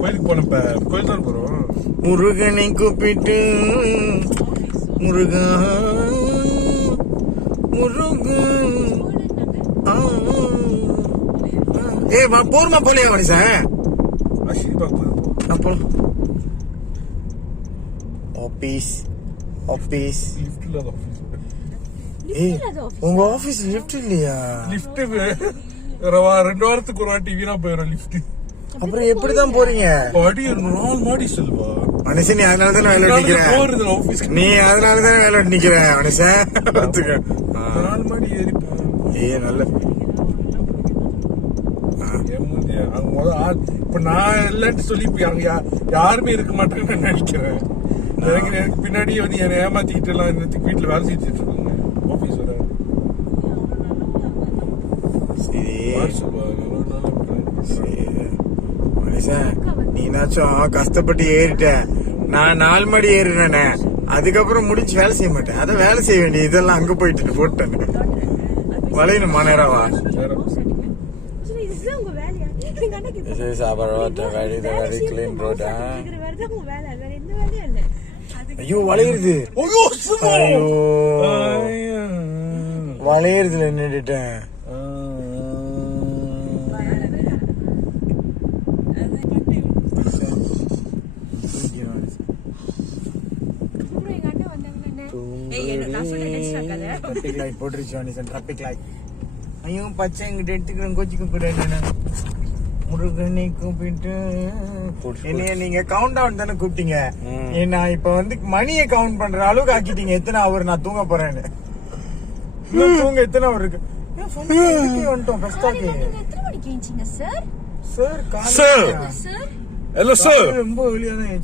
கோயிலுக்கு போனப்ப கோயில் தான் போறோம். முருகனை கூப்பிட்டு முருகா முருகன் போருமா போலியா மனுஷா ஆபீஸ் ஆபீஸ் உங்க ஆபீஸ் லிஃப்ட் இல்லையா? லிஃப்ட் 2 வாரத்துக்கு ஒரு வாட்டி வீணா போயிடும் லிஃப்ட். அப்புறம் எப்படிதான் போறீங்க? படி 4 மாடி செல்வா மனுஷன். நீ அதனாலதான் வேலை நிக்கிற. நீ அதனாலதான் வேலை நிக்கிற மனுஷன். 4 மாடி ஏறி நல்ல இப்ப நான் இல்லன்னு சொல்லி அங்க யாருமே இருக்க மாட்டேன்னு நினைக்கிறேன். எனக்கு பின்னாடியே வந்து என்னை ஏமாத்திக்கிட்டு எல்லாம் இன்னத்துக்கு வீட்டுல வேலை செஞ்சுட்டு இருக்காங்க ஆபீஸ் வர. நீனாச்சும் கஷ்டப்பட்டு ஏறிட்ட. நான் 4 மாடி ஏறினேன். அதுக்கப்புறம் முடிச்சு வேலை செய்ய மாட்டேன். அதான் வேலை செய்ய வேண்டிய இதெல்லாம் அங்க போயிட்டு போட்டேன். வளையணுமா நேராவா? ஐயோ வளையுது. ஐயோ வளையுறதுல நின்றுட்டேன். ஐயோ பச்சை எங்கிட்ட எடுத்துக்கிறேன் கோச்சிக்க கூட. முருகனை கூப்பிட்டு என்னைய நீங்க கவுண்ட் டவுன் தானே கூப்பிட்டீங்க. நான் இப்ப வந்து மணியை கவுண்ட் பண்ற அளவுக்கு ஆக்கிட்டீங்க. எத்தனை அவர் நான் தூங்க போறேன்னு. தூங்க எத்தனை அவர் இருக்கு வந்துட்டோம். சார் ரொம்ப வெளியா தான்